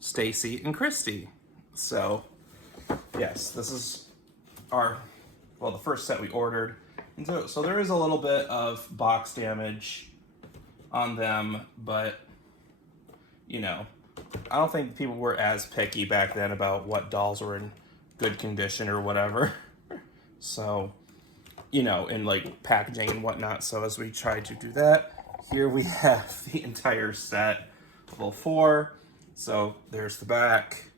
Stacy and Crissy. So, yes, this is our, well, the first set we ordered. And so there is a little bit of box damage on them, but, you know, I don't think people were as picky back then about what dolls were in good condition or whatever. So, you know, in like packaging and whatnot. So as we try to do that, here we have the entire set. Level 4. So there's the back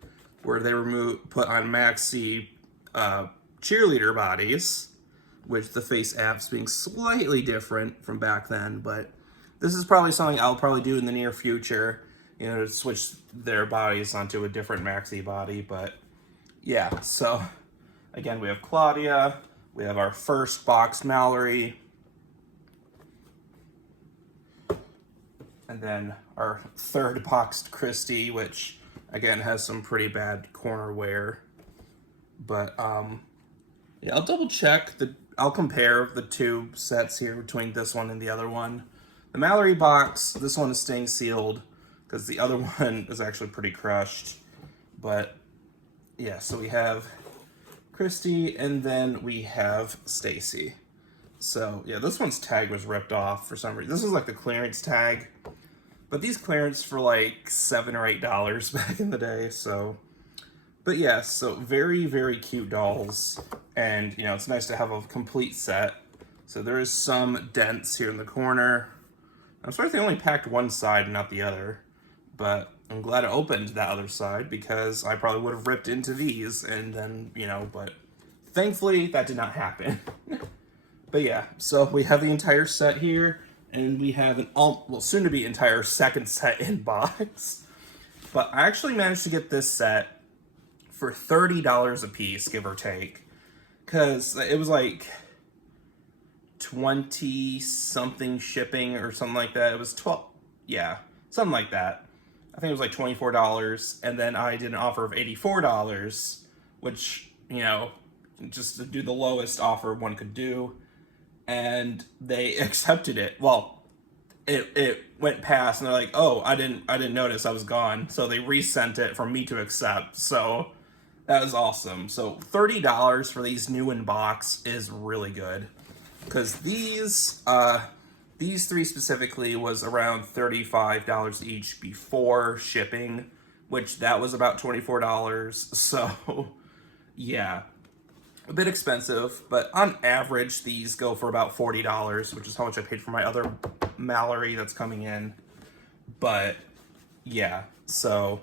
where they put on Maxie cheerleader bodies, with the face apps being slightly different from back then, but this is probably something I'll probably do in the near future, you know, to switch their bodies onto a different Maxie body. But yeah, so again, we have Claudia, we have our first box Mallory, and then our third boxed Crissy, which again has some pretty bad corner wear. But yeah, I'll double check I'll compare the two sets here between this one and the other one. The Mallory box, this one is staying sealed because the other one is actually pretty crushed. But yeah, so we have Crissy and then we have Stacy. So yeah, this one's tag was ripped off for some reason. This is like the clearance tag, but these clearance for like $7 or $8 back in the day. So, but yeah, so very, very cute dolls. And you know, it's nice to have a complete set. So there is some dents here in the corner. I'm sorry they only packed one side and not the other, but I'm glad it opened that other side because I probably would have ripped into these and then, you know, but thankfully that did not happen. But yeah, so we have the entire set here, and we have an well, soon to be entire second set in box. But I actually managed to get this set for $30 a piece, give or take, because it was like 20 something shipping or something like that. It was 12, yeah, something like that. I think it was like $24, and then I did an offer of $84, which, you know, just to do the lowest offer one could do. And they accepted it. Well, it went past, and they're like, "Oh, I didn't notice I was gone." So they resent it for me to accept. So that was awesome. So $30 for these new in box is really good, because these three specifically was around $35 each before shipping, which that was about $24. So yeah. A bit expensive, but on average, these go for about $40, which is how much I paid for my other Mallory that's coming in. But yeah, so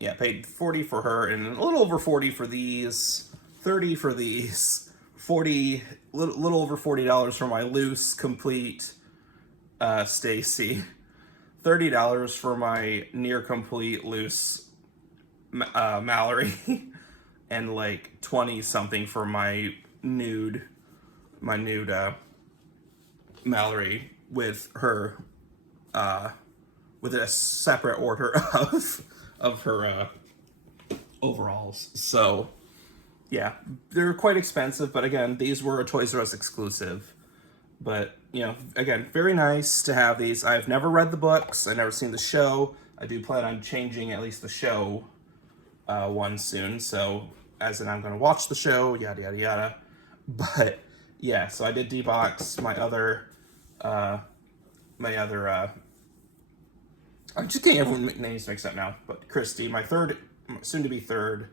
yeah, paid $40 for her and a little over $40 for these, $30 for these, little over $40 for my loose complete Stacy, $30 for my near complete loose Mallory. And like 20 something for my nude Mallory with her, with a separate order of her overalls. So yeah, they're quite expensive, but again, these were a Toys R Us exclusive. But, you know, again, very nice to have these. I've never read the books. I've never seen the show. I do plan on changing at least the show one soon. So, as in I'm going to watch the show, yada, yada, yada. But, yeah, so I did debox my other, I'm just getting everyone's names mixed up now. But Crissy, my third, soon to be third.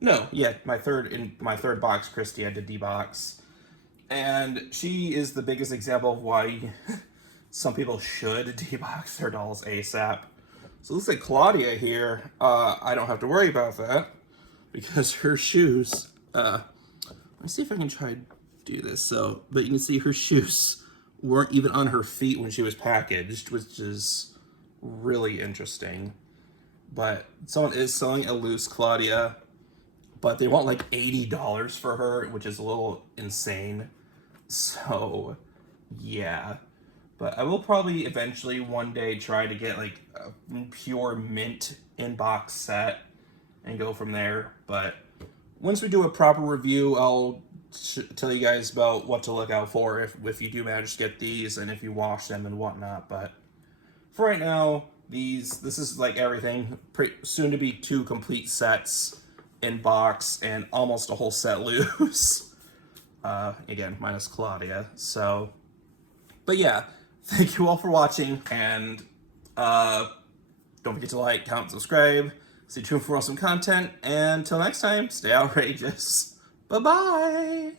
No, yeah, my third box, Crissy, I did debox. And she is the biggest example of why some people should debox their dolls ASAP. So it looks like Claudia here, I don't have to worry about that because her shoes, let's see if I can try to do this. So, but you can see her shoes weren't even on her feet when she was packaged, which is really interesting. But someone is selling a loose Claudia, but they want like $80 for her, which is a little insane. So, yeah. But I will probably eventually one day try to get like a pure mint inbox set and go from there. But once we do a proper review, I'll tell you guys about what to look out for if you do manage to get these and if you wash them and whatnot. But for right now, this is like everything. Soon to be 2 complete sets in box and almost a whole set loose. Again, minus Claudia. So, but yeah, thank you all for watching, and don't forget to like, comment, subscribe. Stay tuned for awesome content, and until next time, stay outrageous. Bye-bye!